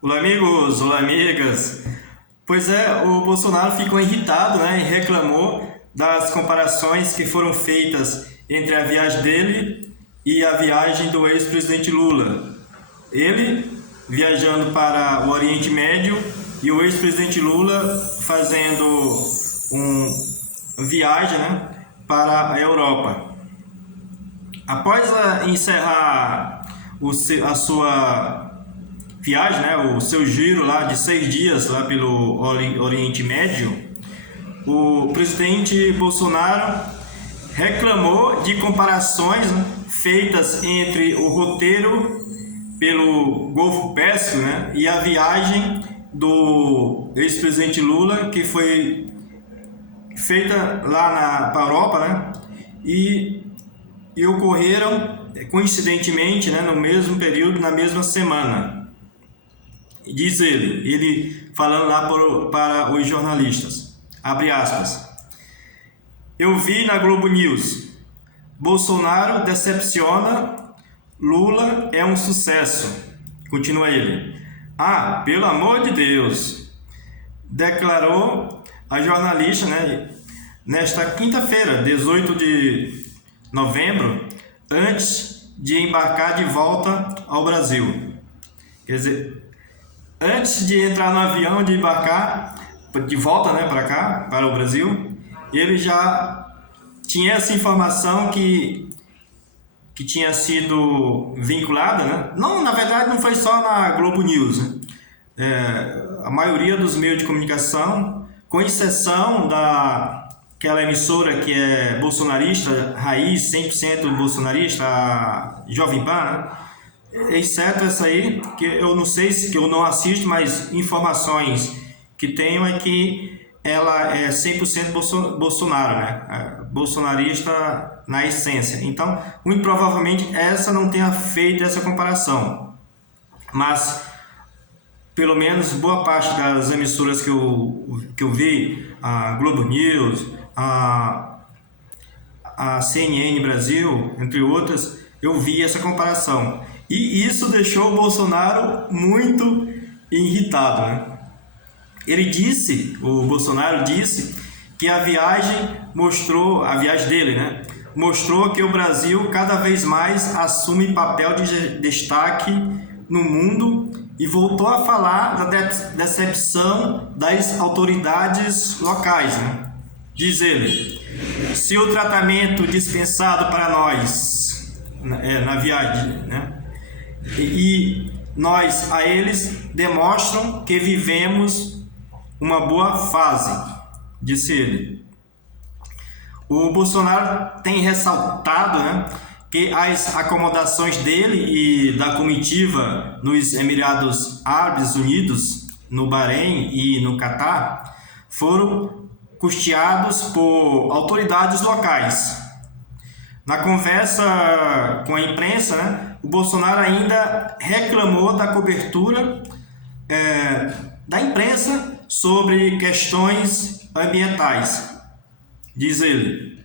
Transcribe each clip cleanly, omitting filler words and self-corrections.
Olá, amigos, olá, amigas. Pois é, o Bolsonaro ficou irritado, né, e reclamou das comparações que foram feitas entre a viagem dele e a viagem do ex-presidente Lula. Ele viajando para o Oriente Médio e o ex-presidente Lula fazendo uma viagem, né, para a Europa. Após encerrar a sua viagem, né, o seu giro lá de 6 dias lá pelo Oriente Médio, o presidente Bolsonaro reclamou de comparações, né, feitas entre o roteiro pelo Golfo Pérsico, né, e a viagem do ex-presidente Lula, que foi feita lá para a Europa, né, e ocorreram coincidentemente, né, no mesmo período, na mesma semana. Diz ele falando lá para os jornalistas, abre aspas, eu vi na Globo News, Bolsonaro decepciona, Lula é um sucesso. Continua ele. Ah, pelo amor de Deus, declarou a jornalista, né, nesta quinta-feira, 18 de novembro, antes de embarcar de volta ao Brasil. Quer dizer, antes de entrar no avião, de embarcar de volta, né, para cá, para o Brasil, ele já tinha essa informação que tinha sido vinculada, né? Não, na verdade, não foi só na Globo News, né? A maioria dos meios de comunicação, com exceção daquela emissora que é bolsonarista, raiz, 100% bolsonarista, a Jovem Pan, né? Exceto essa aí, que eu não sei, que eu não assisto, mas informações que tenho é que ela é 100% Bolsonaro, né? Bolsonarista na essência. Então, muito provavelmente essa não tenha feito essa comparação. Mas, pelo menos, boa parte das emissoras que eu vi, a Globo News, a CNN Brasil, entre outras, eu vi essa comparação. E isso deixou o Bolsonaro muito irritado, né? O Bolsonaro disse que a viagem dele, né, mostrou que o Brasil cada vez mais assume papel de destaque no mundo e voltou a falar da decepção das autoridades locais, né? Diz ele, se o tratamento dispensado para nós na viagem, né, e nós a eles demonstram que vivemos uma boa fase, disse ele. O Bolsonaro tem ressaltado, né, que as acomodações dele e da comitiva nos Emirados Árabes Unidos, no Bahrein e no Catar, foram custeados por autoridades locais. Na conversa com a imprensa, né, o Bolsonaro ainda reclamou da cobertura da imprensa sobre questões ambientais. Diz ele,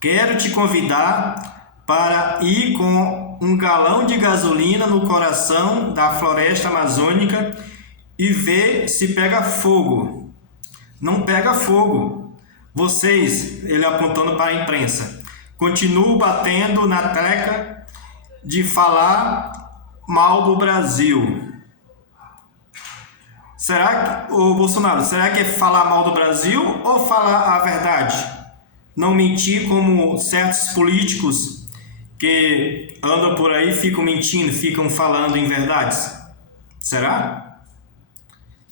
quero te convidar para ir com um galão de gasolina no coração da floresta amazônica e ver se pega fogo. Não pega fogo. Vocês, ele apontando para a imprensa, continuam batendo na tecla de falar mal do Brasil. Será que, o Bolsonaro, será que é falar mal do Brasil ou falar a verdade? Não mentir como certos políticos que andam por aí ficam mentindo, ficam falando em verdades? Será?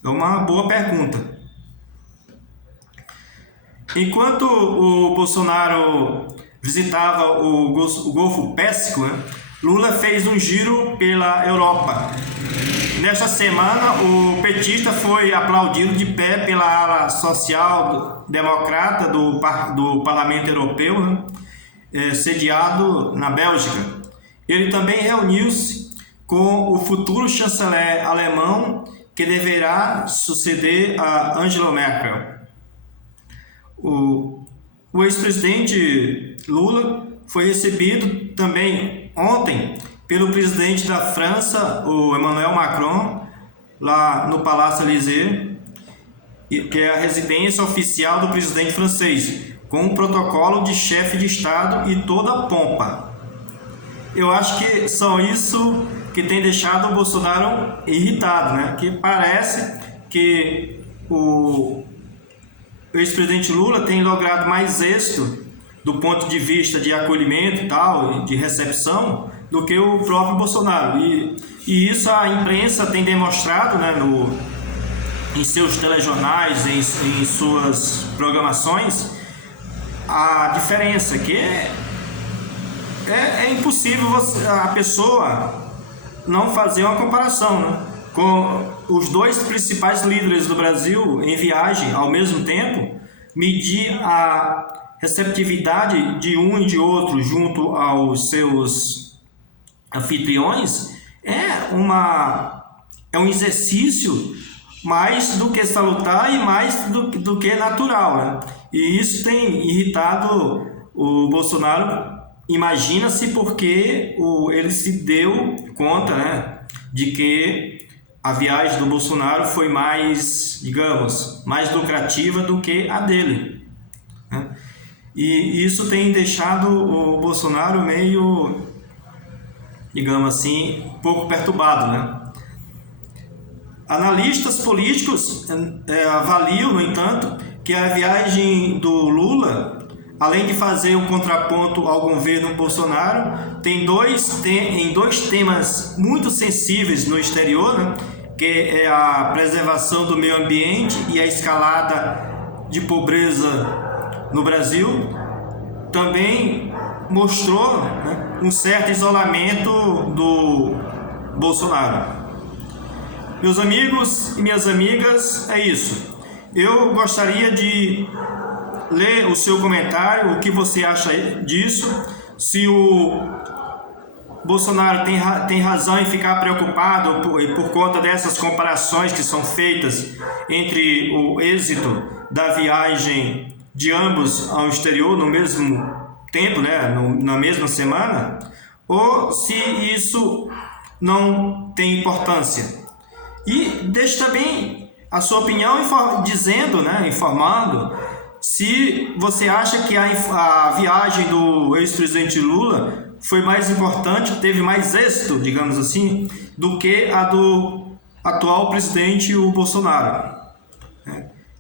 É uma boa pergunta. Enquanto o Bolsonaro visitava o Golfo Pérsico, né, Lula fez um giro pela Europa. Nesta semana, o petista foi aplaudido de pé pela ala social-democrata do Parlamento Europeu, né, sediado na Bélgica. Ele também reuniu-se com o futuro chanceler alemão, que deverá suceder a Angela Merkel. O ex-presidente Lula foi recebido também ontem pelo presidente da França, o Emmanuel Macron, lá no Palácio Élysée, que é a residência oficial do presidente francês, com um protocolo de chefe de Estado e toda a pompa. Eu acho que são isso que tem deixado o Bolsonaro irritado, né? Que parece que o ex-presidente Lula tem logrado mais êxito do ponto de vista de acolhimento e tal, de recepção, do que o próprio Bolsonaro. E isso a imprensa tem demonstrado, né, em seus telejornais, em suas programações, a diferença que é impossível a pessoa não fazer uma comparação, né, com os dois principais líderes do Brasil em viagem ao mesmo tempo, medir a receptividade de um e de outro junto aos seus anfitriões é um exercício mais do que salutar e mais do que natural, né? E isso tem irritado o Bolsonaro. Imagina-se porque ele se deu conta, né, de que a viagem do Bolsonaro foi mais, digamos, mais lucrativa do que a dele, né? E isso tem deixado o Bolsonaro meio, digamos assim, um pouco perturbado, né? Analistas políticos avaliam, no entanto, que a viagem do Lula, além de fazer um contraponto ao governo Bolsonaro, tem dois temas muito sensíveis no exterior, né? Que é a preservação do meio ambiente e a escalada de pobreza no Brasil. Também mostrou, né, um certo isolamento do Bolsonaro. Meus amigos e minhas amigas, é isso. Eu gostaria de ler o seu comentário, o que você acha disso, se o Bolsonaro tem razão em ficar preocupado por conta dessas comparações que são feitas entre o êxito da viagem de ambos ao exterior no mesmo tempo, né, na mesma semana, ou se isso não tem importância. E deixe também a sua opinião dizendo, né, informando se você acha que a viagem do ex-presidente Lula foi mais importante, teve mais êxito, digamos assim, do que a do atual presidente, o Bolsonaro.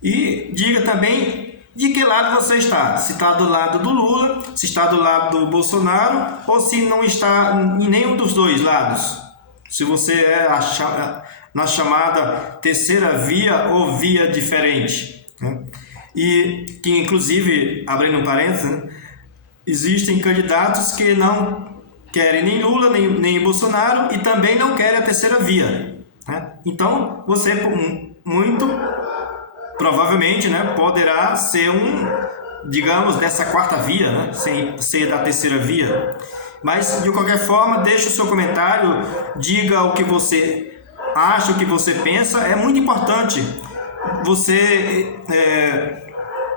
E diga também de que lado você está. Se está do lado do Lula, se está do lado do Bolsonaro, ou se não está em nenhum dos dois lados. Se você é na chamada terceira via ou via diferente, né? E que, inclusive, abrindo um parênteses, né, existem candidatos que não querem nem Lula, nem Bolsonaro e também não querem a terceira via, né? Então, você muito provavelmente, né, poderá ser digamos, dessa quarta via, né, sem ser da terceira via. Mas, de qualquer forma, deixe o seu comentário, diga o que você acha, o que você pensa. É muito importante você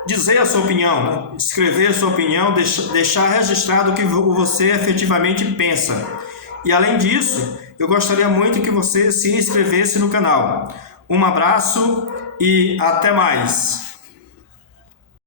dizer a sua opinião, né? Escrever a sua opinião, deixar registrado o que você efetivamente pensa. E, além disso, eu gostaria muito que você se inscrevesse no canal. Um abraço e até mais!